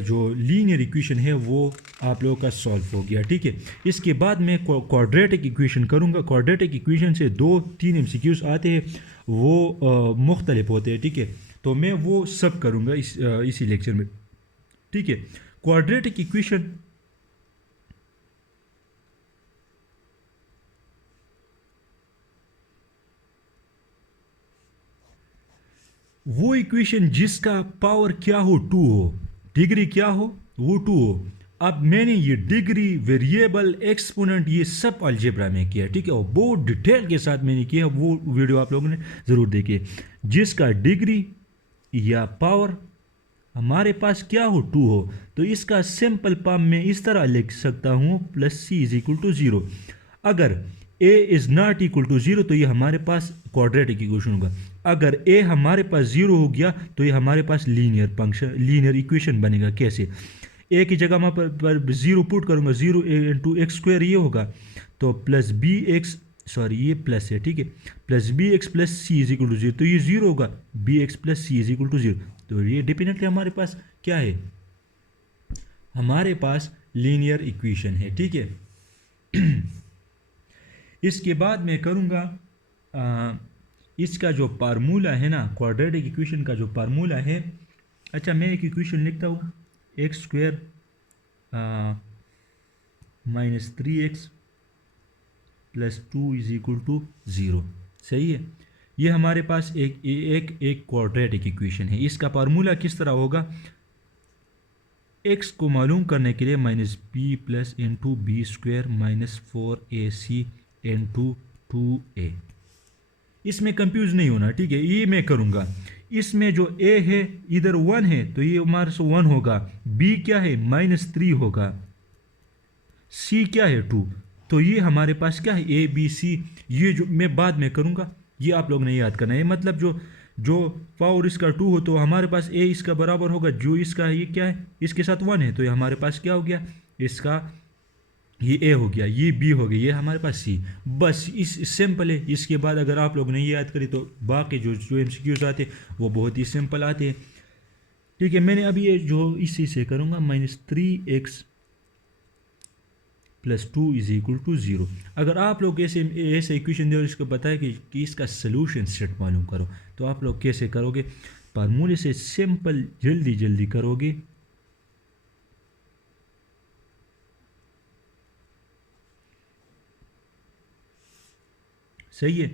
जो लीनियर इक्वेशन है वो आप लोगों का सॉल्व हो गया, ठीक है। इसके बाद मैं क्वाड्रेटिक इक्वेशन करूँगा। क्वाड्रेटिक इक्वेशन से 2-3 एमसीक्यूज आते हैं, वो मुख्तलिफ होते हैं, ठीक है। तो मैं वो सब करूँगा इसी लेक्चर में, ठीक है। क्वाड्रेटिक इक्वेशन वो इक्वेशन जिसका पावर क्या हो 2 हो, डिग्री क्या हो वो 2 हो। अब मैंने ये डिग्री, वेरिएबल, एक्सपोनेंट ये सब अलजेब्रा में किया, ठीक है, और बहुत डिटेल के साथ मैंने किया, वो वीडियो आप लोगों ने ज़रूर देखिए। जिसका डिग्री या पावर हमारे पास क्या हो 2 हो, तो इसका सिंपल फॉर्म में इस तरह लिख सकता हूँ, plus c is equal to 0। अगर a is not equal to 0 तो ये हमारे पास क्वाड्रेटिक इक्वेशन होगा। अगर a हमारे पास 0 हो गया तो ये हमारे पास लीनियर फंक्शन, लीनियर इक्वेशन बनेगा। कैसे, a की जगह मैं पर 0 पुट करूँगा, 0 इंटू एक्स स्क्वायर ये होगा, तो प्लस बी एक्स, सॉरी ये प्लस है, ठीक है, plus b x plus c is equal to 0, तो ये 0 होगा, b x plus c is equal to 0। तो ये डेफिनेटली हमारे पास क्या है, हमारे पास लीनियर इक्वेशन है, ठीक है। इसके बाद मैं करूँगा इसका जो फार्मूला है ना, क्वाड्रेटिक इक्वेशन का जो फार्मूला है, अच्छा मैं एक इक्वेशन लिखता हूँ, x square minus 3x plus 2 is equal to 0, सही है। ये हमारे पास एक क्वाड्रेटिक इक्वेशन है। इसका फार्मूला किस तरह होगा, x को मालूम करने के लिए minus b plus into b square minus 4ac into 2a। इसमें कंफ्यूज नहीं होना, ठीक है। ये मैं करूँगा, इसमें जो a है इधर 1 है तो ये हमारे से 1 होगा, b क्या है -3 होगा, c क्या है 2, तो ये हमारे पास क्या है a b c। ये जो मैं बाद में करूँगा, ये आप लोग ने याद करना है। मतलब जो जो पावर इसका 2 हो तो हमारे पास a इसका बराबर होगा, जो इसका ये क्या है इसके साथ 1 है, तो ये हमारे पास क्या हो गया, इसका ये ए हो गया, ये बी हो गया, ये हमारे पास सी। बस इस सिंपल है। इसके बाद अगर आप लोग नहीं याद करें तो बाकी जो जो एमसीक्यूज आते हैं वो बहुत ही सिंपल आते हैं, ठीक है। मैंने अभी ये जो इसी से करूँगा, -3x plus 2 is equal to 0। अगर आप लोग ऐसे ऐसे इक्वेशन दे और इसको बताए कि इसका सोल्यूशन सेट मालूम करो, तो आप लोग कैसे करोगे, फार्मूले से सिंपल जल्दी जल्दी करोगे। सही है।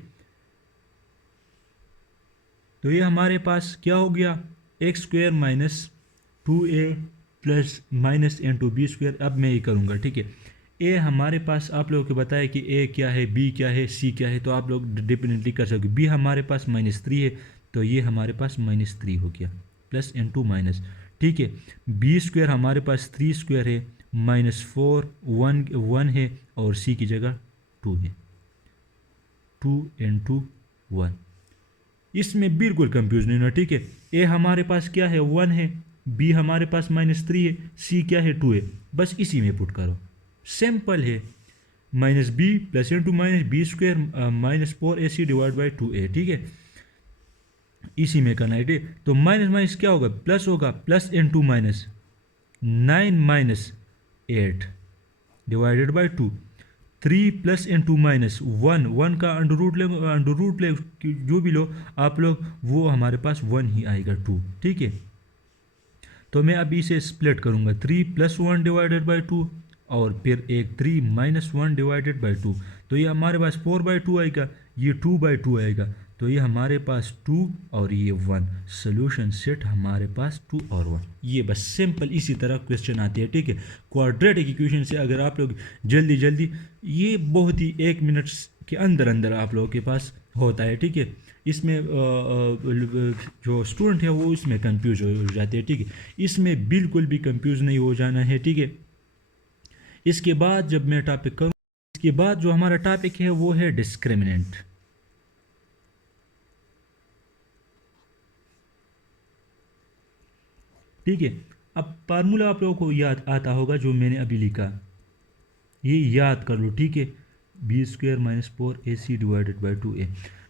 तो ये हमारे पास क्या हो गया, x square minus 2a plus minus (b²). अब मैं ये करूँगा, ठीक है। ए हमारे पास आप लोगों को बताया कि ए क्या है, बी क्या है, सी क्या है, तो आप लोग डिपेंडेंटली कर सकते। बी हमारे पास -3 है, तो ये हमारे पास -3 हो गया, प्लस इंटू माइनस, ठीक है। (b² हमारे पास 3² है, -4 1 है, और सी की जगह 2 है, 2 इंटू 1। इसमें बिल्कुल कंफ्यूज नहीं होना, ठीक है। ए हमारे पास क्या है, 1 है, बी हमारे पास -3 है, सी क्या है, 2 है, बस इसी में पुट करो, सिंपल है। -b plus into -(b²) -4ac divide by 2a, ठीक है, इसी में करना है, ठीक। तो माइनस माइनस क्या होगा, प्लस होगा, plus into minus 9 - 8 divided by 2, 3 plus into minus 1 का अंडर रूट ले जो भी लो आप लोग, वो हमारे पास 1 ही आएगा, 2, ठीक है। तो मैं अभी इसे स्प्लिट करूंगा, 3 + 1 डिवाइडेड बाई 2, और फिर एक 3 - 1 डिवाइडेड बाई 2, तो ये हमारे पास 4/2 आएगा, ये 2/2 आएगा, तो ये हमारे पास 2 और ये 1। सोल्यूशन सेट हमारे पास 2 और 1। ये बस सिंपल इसी तरह क्वेश्चन आती है, ठीक है। क्वाड्रेटिक इक्वेशन से अगर आप लोग जल्दी जल्दी, ये बहुत ही 1 मिनट के अंदर अंदर आप लोगों के पास होता है, ठीक है। इसमें जो स्टूडेंट है वो इसमें कंफ्यूज हो जाते हैं, ठीक है। इसमें बिल्कुल भी कंफ्यूज नहीं हो जाना है, ठीक है। इसके बाद जब मैं टॉपिक करूँ, इसके बाद जो हमारा टॉपिक है वो है डिस्क्रिमिनेंट, ठीक है। अब फार्मूला आप लोगों को याद आता होगा जो मैंने अभी लिखा, ये याद कर लो, ठीक है। (b² - 4ac divided by 2a,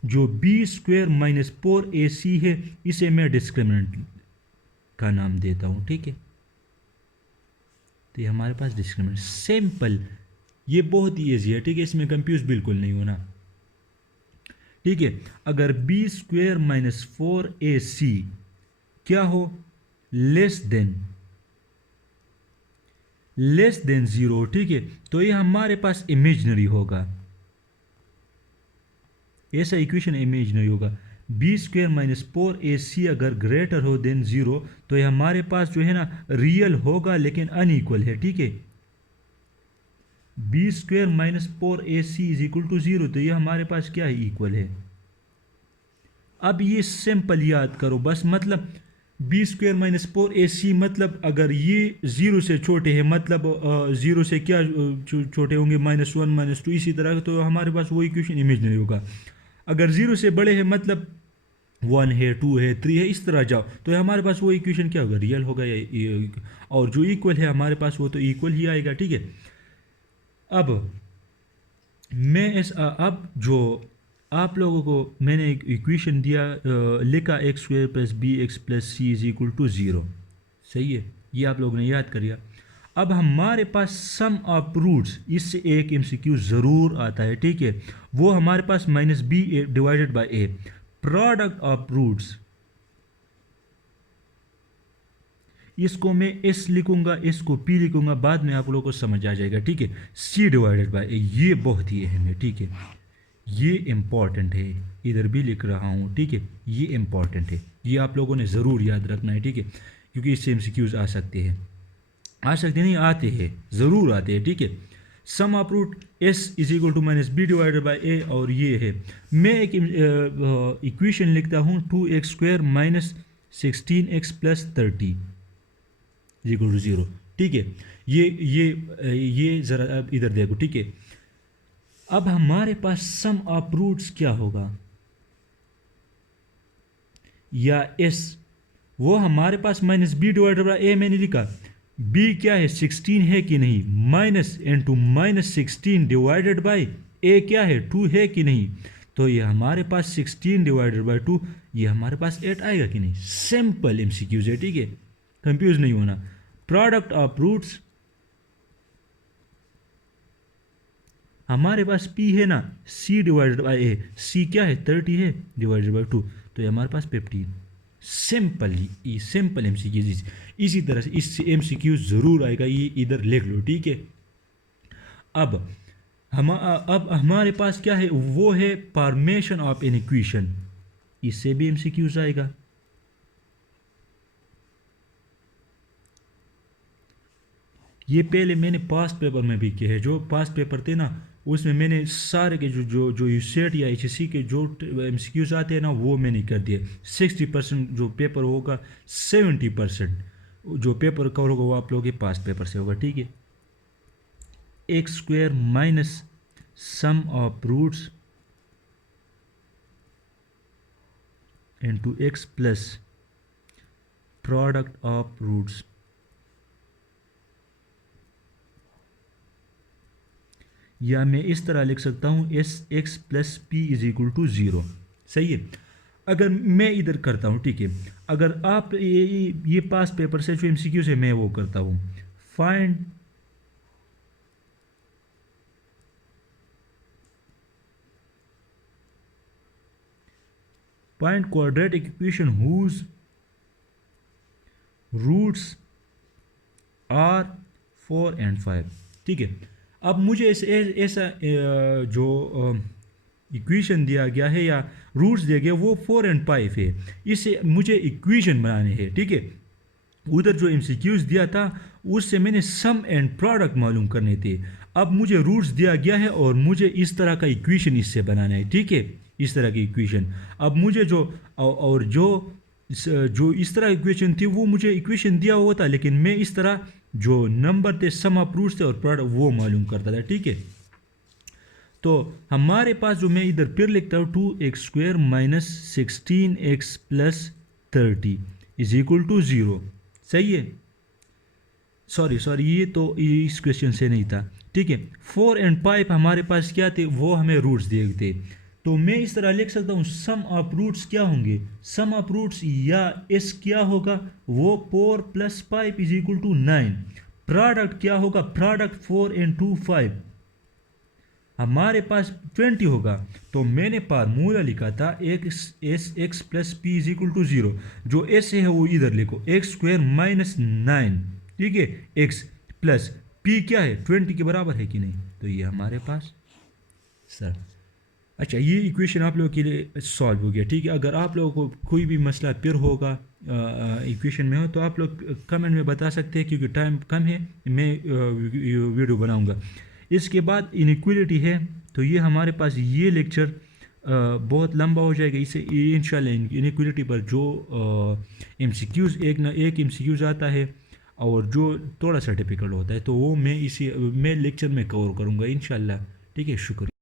जो (b² - 4ac है इसे मैं डिस्क्रिमिनेंट का नाम देता हूँ, ठीक है। तो ये हमारे पास डिस्क्रिमिनेंट, सिंपल, ये बहुत ही ईजी है, ठीक है। इसमें कंफ्यूज बिल्कुल नहीं होना, ठीक है। अगर (b² - 4ac क्या हो, लेस देन 0, ठीक है, तो ये हमारे पास इमेजिनरी होगा, ऐसा इक्वेशन इमेजिनरी होगा। (b² - 4ac अगर ग्रेटर हो देन 0, तो ये हमारे पास जो है ना रियल होगा लेकिन अनइक्वल है, ठीक है। (b² - 4ac = 0, तो ये हमारे पास क्या है, इक्वल है। अब ये सिंपल याद करो बस, मतलब (b² - 4ac मतलब अगर ये 0 से छोटे हैं, मतलब 0 से क्या छोटे होंगे, -1 -2 इसी तरह, तो हमारे पास वो इक्वेशन इमेजिनरी होगा। अगर 0 से बड़े हैं मतलब 1 है, 2 है, 3 है, इस तरह जाओ, तो हमारे पास वो इक्वेशन क्या होगा, रियल होगा, और जो इक्वल है हमारे पास वो तो इक्वल ही आएगा, ठीक है। अब मैं अब जो आप लोगों को मैंने एक इक्वेशन दिया, लिखा (x² + bx + c = 0), सही है, ये आप लोगों ने याद कर लिया। अब हमारे पास सम ऑफ रूट्स, इससे एक MCQ ज़रूर आता है, ठीक है। वो हमारे पास -b divided by a, product of roots, इसको मैं s लिखूंगा, इसको p लिखूंगा, बाद में आप लोगों को समझ आ जाएगा, ठीक है। c डिवाइडेड बाई a, ये बहुत ही अहम है, ठीक है, ये इम्पॉर्टेंट है, इधर भी लिख रहा हूँ, ठीक है, ये इम्पॉर्टेंट है, ये आप लोगों ने ज़रूर याद रखना है, ठीक है, क्योंकि इससे MCQs आ सकते हैं, नहीं आते हैं, ज़रूर आते हैं, ठीक है। Sum of root s = -b divided by a, और ये है, मैं एक इक्वेशन लिखता हूँ, 2x² - 16x + 30 = 0, ठीक है। ये ज़रा अब इधर देखो, ठीक है। अब हमारे पास सम ऑफ रूट्स क्या होगा, या s, वो हमारे पास -b डिवाइडेड बाई a मैंने लिखा, b क्या है, 16 है कि नहीं, -16 डिवाइडेड बाई a क्या है, 2 है कि नहीं, तो ये हमारे पास 16 डिवाइडेड बाई 2, ये हमारे पास 8 आएगा कि नहीं। सिंपल MCQs है, ठीक है, कंफ्यूज नहीं होना। प्रोडक्ट ऑफ रूट्स, हमारे पास p है ना, c divided by a, c क्या है, 30 है, डिवाइडेड बाई 2, तो ये हमारे पास 15। सिंपल MCQ, इसी तरह से इससे MCQ ज़रूर आएगा, ये इधर लिख लो, ठीक है। अब हमारे पास क्या है, वो है फॉर्मेशन ऑफ एन इक्वेशन, इससे भी MCQs आएगा। ये पहले मैंने पास्ट पेपर में भी किए हैं, जो पास्ट पेपर थे ना उसमें मैंने सारे के जो जो जो यूसेट या HSC के जो MCQs आते हैं ना वो मैंने कर दिए। 60% जो पेपर होगा, 70% जो पेपर कवर होगा वो आप लोगों के पास्ट पेपर से होगा, ठीक है। X square minus sum of roots into x plus product of roots, या मैं इस तरह लिख सकता हूँ S x plus P is equal to 0, सही है। अगर मैं इधर करता हूँ, ठीक है, अगर आप ये पास पेपर से जो MCQ से मैं वो करता हूँ, find quadratic equation whose roots are 4 and 5, ठीक है। अब मुझे ऐसा जो इक्वेशन दिया गया है या रूट्स दिया गया वो 4 and 5 है, इससे मुझे इक्वेशन बनाने हैं, ठीक है। उधर जो MCQs दिया था उससे मैंने सम एंड प्रोडक्ट मालूम करने थे। अब मुझे रूट्स दिया गया है और मुझे इस तरह का इक्वेशन इससे बनाना है, ठीक है, इस तरह की इक्वेशन। अब मुझे जो और जो इस तरह इक्वेशन थी वो मुझे इक्वेशन दिया हुआ था, लेकिन मैं इस तरह जो नंबर थे, सम ऑफ रूट्स थे और प्रोडक्ट वो मालूम करता था, ठीक है। तो हमारे पास जो मैं इधर फिर लिखता हूँ 2x² minus 16x plus 30 is equal to 0, सही है। सॉरी ये तो इस क्वेश्चन से नहीं था, ठीक है। 4 and 5 हमारे पास क्या थे, वो हमें रूट्स दिए थे। तो मैं इस तरह लिख सकता हूँ सम ऑफ रूट्स क्या होंगे, सम ऑफ रूट्स या एस क्या होगा, वो 4 + 5 इज इक्वल टू 9। प्रोडक्ट क्या होगा, प्रोडक्ट 4 and 2 5, हमारे पास 20 होगा। तो मैंने फार्मूला लिखा था x plus P is equal to 0, जो एस है वो इधर लिखो, x² माइनस 9, ठीक है, एक्स प्लस पी क्या है 20 के बराबर है कि नहीं, तो ये हमारे पास सर। अच्छा, ये इक्वेशन आप लोगों के लिए सॉल्व हो गया, ठीक है। अगर आप लोगों को कोई भी मसला फिर होगा इक्वेशन में हो तो आप लोग कमेंट में बता सकते हैं, क्योंकि टाइम कम है, मैं वीडियो बनाऊंगा। इसके बाद इनइक्वालिटी है, तो ये हमारे पास ये लेक्चर बहुत लंबा हो जाएगा, इसे इंशाल्लाह इनइक्वालिटी पर जो MCQs एक MCQs आता है और जो थोड़ा सा डिफिकल्ट होता है तो वो मैं लेक्चर में कवर करूँगा इंशाल्लाह, ठीक है। शुक्रिया।